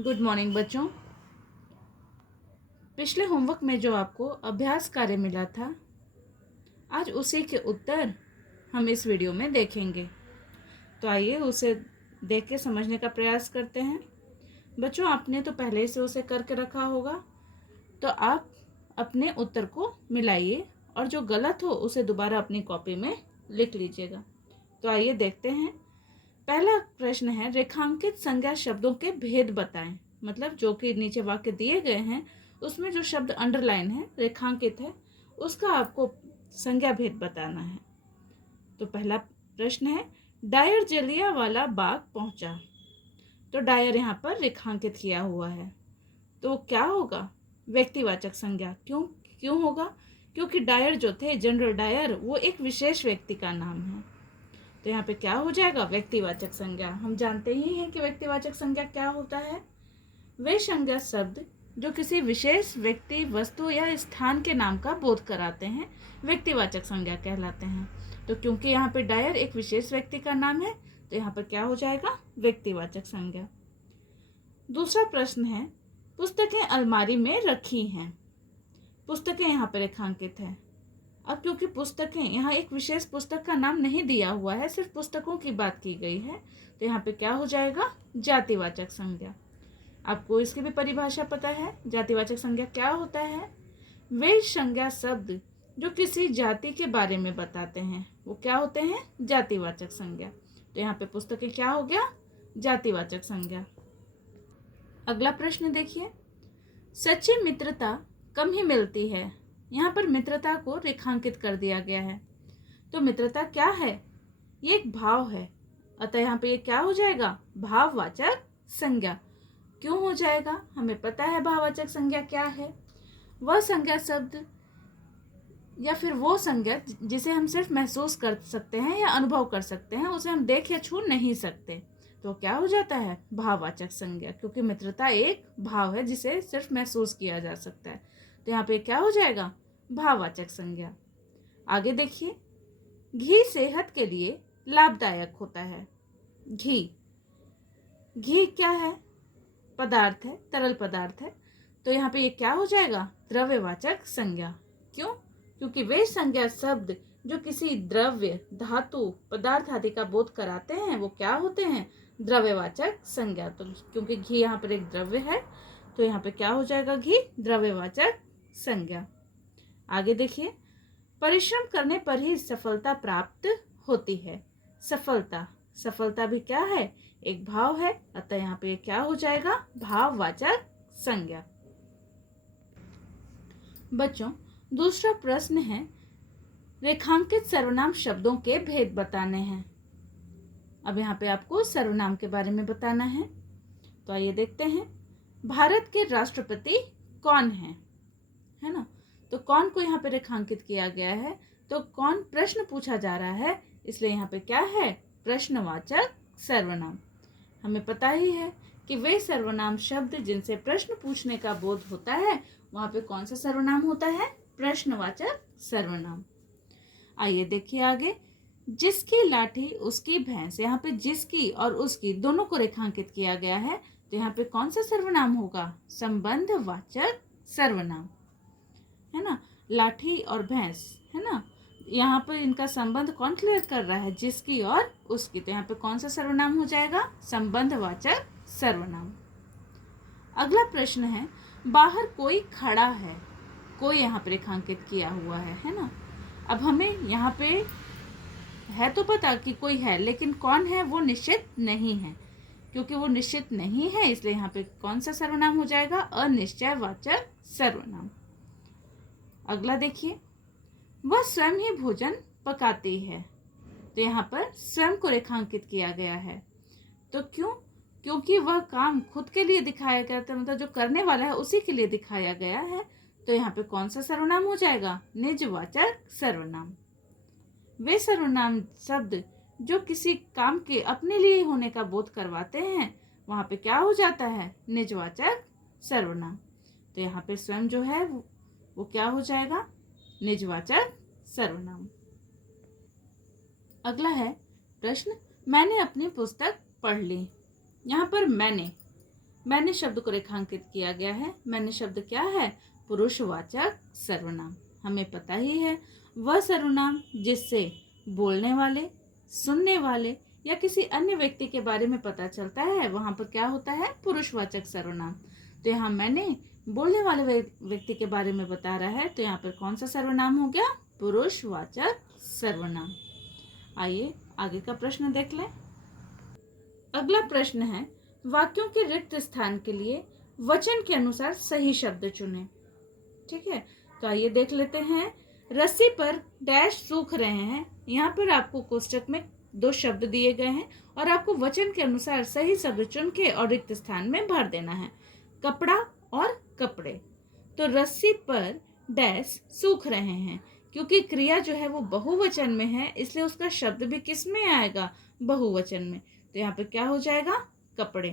Good morning बच्चों। पिछले homework में जो आपको अभ्यास कार्य मिला था, आज उसी के उत्तर हम इस वीडियो में देखेंगे। तो आइए उसे देख के समझने का प्रयास करते हैं। बच्चों, आपने तो पहले से उसे करके रखा होगा, तो आप अपने उत्तर को मिलाइए और जो गलत हो उसे दोबारा अपनी कॉपी में लिख लीजिएगा। तो आइए देखते हैं। पहला प्रश्न है, रेखांकित संज्ञा शब्दों के भेद बताएं। मतलब जो कि नीचे वाक्य दिए गए हैं उसमें जो शब्द अंडरलाइन है, रेखांकित है, उसका आपको संज्ञा भेद बताना है। तो पहला प्रश्न है, डायर जलियांवाला बाग पहुंचा। तो डायर यहाँ पर रेखांकित किया हुआ है, तो क्या होगा? व्यक्तिवाचक संज्ञा। क्यों होगा? क्योंकि डायर जो थे, जनरल डायर, वो एक विशेष व्यक्ति का नाम है। तो यहाँ पे क्या हो जाएगा? व्यक्तिवाचक संज्ञा। हम जानते ही हैं कि व्यक्तिवाचक संज्ञा क्या होता है। वे संज्ञा शब्द जो किसी विशेष व्यक्ति, वस्तु या स्थान के नाम का बोध कराते हैं, व्यक्तिवाचक संज्ञा कहलाते हैं। तो क्योंकि यहाँ पे डायर एक विशेष व्यक्ति का नाम है, तो यहाँ पर क्या हो जाएगा? व्यक्तिवाचक संज्ञा। दूसरा प्रश्न है, पुस्तकें अलमारी में रखी हैं। पुस्तकें यहाँ पर रेखांकित है। अब क्योंकि पुस्तकें, यहाँ एक विशेष पुस्तक का नाम नहीं दिया हुआ है, सिर्फ पुस्तकों की बात की गई है, तो यहाँ पे क्या हो जाएगा? जातिवाचक संज्ञा। आपको इसकी भी परिभाषा पता है। जातिवाचक संज्ञा क्या होता है? वे संज्ञा शब्द जो किसी जाति के बारे में बताते हैं, वो क्या होते हैं? जातिवाचक संज्ञा। तो यहाँ पे पुस्तकें क्या हो गया? जातिवाचक संज्ञा। अगला प्रश्न देखिए, सच्ची मित्रता कम ही मिलती है। यहाँ पर मित्रता को रेखांकित कर दिया गया है। तो मित्रता क्या है? ये एक भाव है, अतः यहाँ पे ये क्या हो जाएगा? भाववाचक संज्ञा। क्यों हो जाएगा? हमें पता है भाववाचक संज्ञा क्या है। वह संज्ञा शब्द या फिर वो संज्ञा जिसे हम सिर्फ महसूस कर सकते हैं या अनुभव कर सकते हैं, उसे हम देख या छू नहीं सकते, तो क्या हो जाता है? भाववाचक संज्ञा। क्योंकि मित्रता एक भाव है जिसे सिर्फ महसूस किया जा सकता है, तो यहाँ पे क्या हो जाएगा? भाववाचक संज्ञा। आगे देखिए, घी सेहत के लिए लाभदायक होता है। घी क्या है? पदार्थ है, तरल पदार्थ है, तो यहाँ पे ये क्या हो जाएगा? द्रव्यवाचक संज्ञा। क्यों? क्योंकि वे संज्ञा शब्द जो किसी द्रव्य, धातु, पदार्थ आदि का बोध कराते हैं, वो क्या होते हैं? द्रव्यवाचक संज्ञा। तो क्योंकि घी यहाँ पर एक द्रव्य है, तो यहाँ पे क्या हो जाएगा? घी द्रव्यवाचक संज्ञा। आगे देखिए, परिश्रम करने पर ही सफलता प्राप्त होती है। सफलता भी क्या है? एक भाव है, अतः यहाँ पे क्या हो जाएगा? भाववाचक संज्ञा। बच्चों, दूसरा प्रश्न है, रेखांकित सर्वनाम शब्दों के भेद बताने हैं। अब यहाँ पे आपको सर्वनाम के बारे में बताना है। तो आइए देखते हैं। भारत के राष्ट्रपति कौन है ना? तो कौन को यहाँ पे रेखांकित किया गया है, तो कौन प्रश्न पूछा जा रहा है, इसलिए यहाँ पे क्या है? प्रश्नवाचक सर्वनाम। हमें पता ही है कि वे सर्वनाम शब्द जिनसे प्रश्न पूछने का बोध होता है, वहां पे कौन सा सर्वनाम होता है? प्रश्नवाचक सर्वनाम। आइए देखिए आगे, जिसकी लाठी उसकी भैंस। यहाँ पे जिसकी और उसकी दोनों को रेखांकित किया गया है, तो यहाँ पे कौन सा सर्वनाम होगा? संबंधवाचक सर्वनाम, है ना? लाठी और भैंस, है ना? यहाँ पर इनका संबंध कौन क्लियर कर रहा है? जिसकी और उसकी। तो यहाँ पे कौन सा सर्वनाम हो जाएगा? संबंधवाचक सर्वनाम। अगला प्रश्न है, बाहर कोई खड़ा है। कोई यहाँ पे रेखांकित किया हुआ है ना? अब हमें यहाँ पे है तो पता कि कोई है, लेकिन कौन है वो निश्चित नहीं है। क्योंकि वो निश्चित नहीं है, इसलिए यहाँ पे कौन सा सर्वनाम हो जाएगा? अनिश्चयवाचक सर्वनाम। अगला देखिए, वह स्वयं ही भोजन पकाती है। तो यहाँ पर स्वयं को रेखांकित किया गया है। तो क्यों? क्योंकि वह काम खुद के लिए दिखाया गया था, मतलब जो करने वाला है उसी के लिए दिखाया गया है। तो यहाँ पे कौन सा सर्वनाम हो जाएगा? निजवाचक सर्वनाम। वे सर्वनाम शब्द जो किसी काम के अपने लिए होने का बोध करवाते हैं, वहां पे क्या हो जाता है? निजवाचक सर्वनाम। तो यहाँ पे स्वयं जो है वो क्या हो जाएगा? निजवाचक सर्वनाम। अगला है प्रश्न, मैंने अपनी पुस्तक पढ़ ली। यहाँ पर मैंने मैंने शब्द को रेखांकित किया गया है। मैंने शब्द क्या है? पुरुषवाचक सर्वनाम। हमें पता ही है वह सर्वनाम जिससे बोलने वाले, सुनने वाले या किसी अन्य व्यक्ति के बारे में पता चलता है, वहां पर क्या होता है? पुरुषवाचक सर्वनाम। तो यहाँ मैंने बोलने वाले व्यक्ति के बारे में बता रहा है, तो यहाँ पर कौन सा सर्वनाम हो गया? पुरुषवाचक सर्वनाम। आइए आगे का प्रश्न देख लें। अगला प्रश्न है, वाक्यों के रिक्त स्थान के लिए वचन के अनुसार सही शब्द चुनें। ठीक है, तो आइए देख लेते हैं। रस्सी पर डैश सूख रहे हैं। यहाँ पर आपको कोष्टक में 2 शब्द दिए गए हैं और आपको वचन के अनुसार सही शब्द चुन के और रिक्त स्थान में भर देना है। कपड़ा और कपड़े। तो रस्सी पर डैश सूख रहे हैं, क्योंकि क्रिया जो है वो बहुवचन में है, इसलिए उसका शब्द भी किस में आएगा? बहुवचन में। तो यहाँ पे क्या हो जाएगा? कपड़े।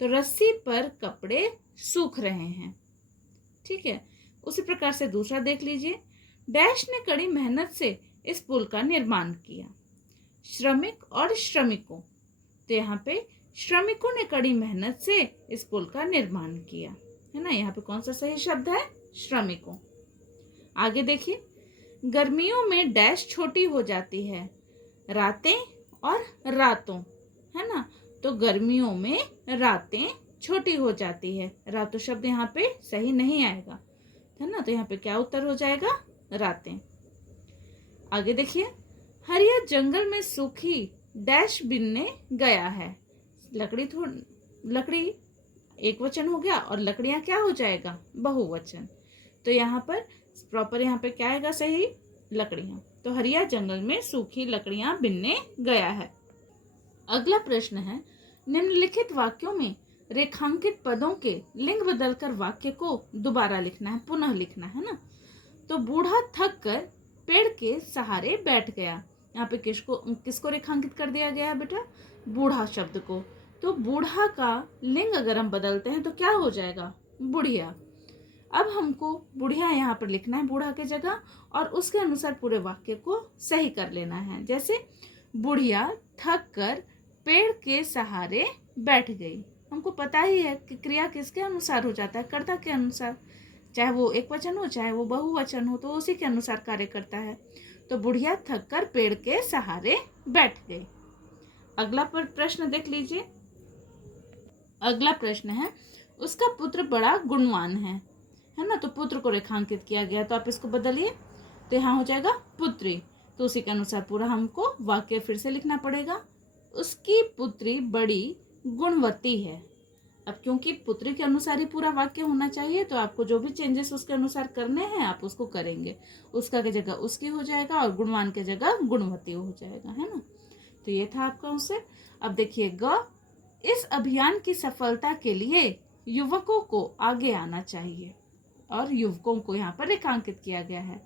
तो रस्सी पर कपड़े सूख रहे हैं। ठीक है, उसी प्रकार से दूसरा देख लीजिए। डैश ने कड़ी मेहनत से इस पुल का निर्माण किया। श्रमिक और श्रमिकों। तो यहाँ पे श्रमिकों ने कड़ी मेहनत से इस पुल का निर्माण किया, है ना। यहाँ पे कौन सा सही शब्द है? श्रमिकों। आगे देखिए, गर्मियों में डैश छोटी हो जाती है। रातें और रातों, है ना। तो गर्मियों में रातें छोटी हो जाती है। रातों शब्द यहाँ पे सही नहीं आएगा, है ना। तो यहाँ पे क्या उत्तर हो जाएगा? रातें। आगे देखिए, हरिया जंगल में सूखी डैश बिनने गया है। लकड़ी एक वचन हो गया और लकड़ियां क्या हो जाएगा? बहुवचन। तो यहाँ पर प्रॉपर यहाँ पे क्या आएगा सही? लकड़ियां। तो हरिया जंगल में सूखी लकड़ियां बिनने गया है। अगला प्रश्न है, निम्नलिखित वाक्यों में रेखांकित पदों के लिंग बदलकर वाक्य को दोबारा लिखना है, पुनः लिखना है ना। तो बूढ़ा थक कर पेड़ के सहारे बैठ गया। यहाँ पे किसको रेखांकित कर दिया गया है बेटा? बूढ़ा शब्द को। तो बूढ़ा का लिंग अगर हम बदलते हैं तो क्या हो जाएगा? बुढ़िया। अब हमको बुढ़िया यहाँ पर लिखना है बूढ़ा के जगह, और उसके अनुसार पूरे वाक्य को सही कर लेना है। जैसे बुढ़िया थक कर पेड़ के सहारे बैठ गई। हमको पता ही है कि क्रिया किसके अनुसार हो जाता है? कर्ता के अनुसार। चाहे वो एक वचन हो चाहे वो बहुवचन हो, तो उसी के अनुसार कार्य करता है। तो बुढ़िया थक कर पेड़ के सहारे बैठ गई। अगला प्रश्न देख लीजिए। अगला प्रश्न है, उसका पुत्र बड़ा गुणवान है ना। तो पुत्र को रेखांकित किया गया, तो आप इसको बदलिए। तो यहाँ हो जाएगा पुत्री। तो उसी के अनुसार पूरा हमको वाक्य फिर से लिखना पड़ेगा। उसकी पुत्री बड़ी गुणवती है। अब क्योंकि पुत्री के अनुसार ही पूरा वाक्य होना चाहिए, तो आपको जो भी चेंजेस उसके अनुसार करने हैं आप उसको करेंगे। उसका के जगह उसकी हो जाएगा और गुणवान के जगह गुणवती हो जाएगा, है ना। तो ये था आपका उससे। अब देखिए इस अभियान की सफलता के लिए युवकों को आगे आना चाहिए, और युवकों को यहाँ पर रेखांकित किया गया है।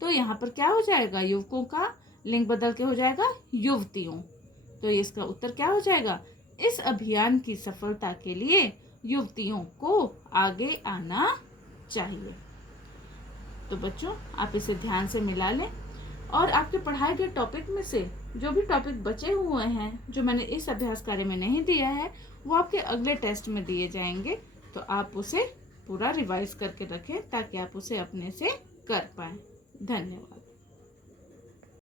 तो यहाँ पर क्या हो जाएगा? युवकों का लिंग बदल के हो जाएगा युवतियों। तो इसका उत्तर क्या हो जाएगा? इस अभियान की सफलता के लिए युवतियों को आगे आना चाहिए। तो बच्चों आप इसे ध्यान से मिला लें, और आपके पढ़ाए गए टॉपिक में से जो भी टॉपिक बचे हुए हैं जो मैंने इस अभ्यास कार्य में नहीं दिया है, वो आपके अगले टेस्ट में दिए जाएंगे। तो आप उसे पूरा रिवाइज करके रखें ताकि आप उसे अपने से कर पाएं। धन्यवाद।